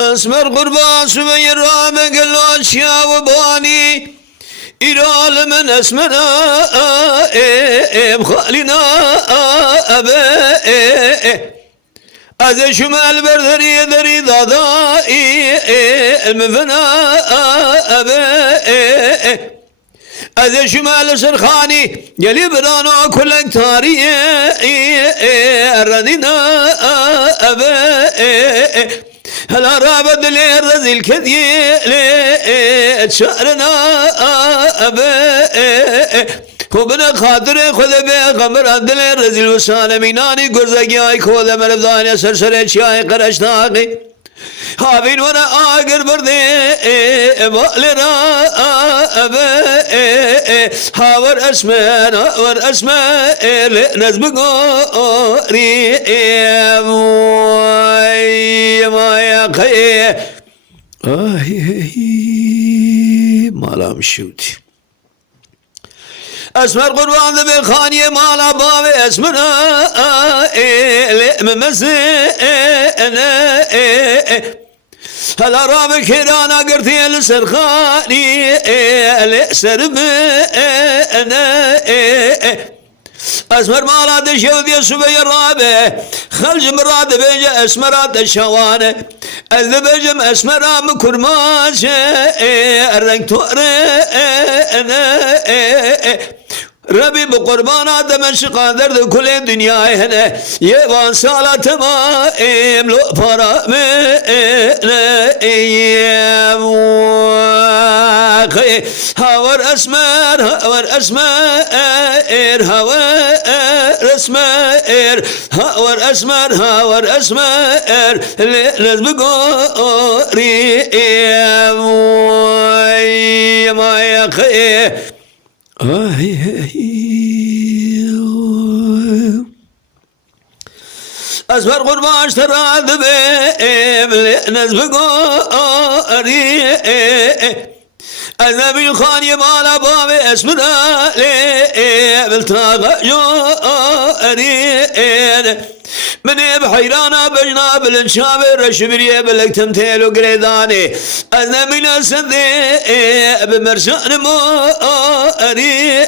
اسمر قربان سبي الرابق الاشياء وباني إيرال من اسمنا بخالنا أبا از شمال بردری دری دادایی المفنا أبا از شمال سرخاني يلي برانا كلك تاري ردينا أبا هلا رابد لي الرزل كذي شعرنا أبا وبنا خاطر خذ بغمر عند الرزل وسالميناني قرزقياي خذ مرفضاني سرسر شاي قرشتاقي هابين وانا آقر بردي بالنا أبا هاور اسمان هاور اسمان نزم قوري ما يقي مالا مشوتي اسمر قربان ذبي خانية مالا بابي اسمنا ممسنا هلا رابك هيرانا قرتي السرخاني السرمنا اسمر مالا دشود يا سبي الرابع خلج مراد بيجا اسمرات الشوانه الذبجم اسمرا مكرماش الرنگ تورنا ربي بقربانا دمشق قادر كل الدنيا هنا يوان سالة ما املو فرا من هاور اسمر هاور اسمر هاور اسمر هاور اسمر هاور اسمر لازم قوري ما يخي أسفر قرباش ترى ذبيب نزب قوري أذنبي الخاني مالا بابي اسمنا لي بالتاغ جوري من بحيرانا بجنا بالانشاب الرشبرية بلك تمثيل وقريداني أذنبي نسندي بمرسان موري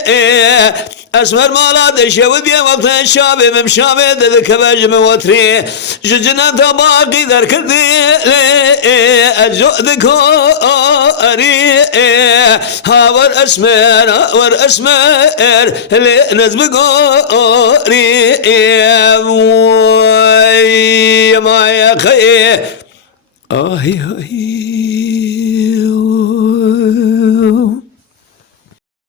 اسمر مالا دشودي وقت الشاب ممشابي ذكبج موتري ججنا تباقي ذر كردي أجودكو أري هاور اسمر هاور اسمر نزبقو أري ما يخي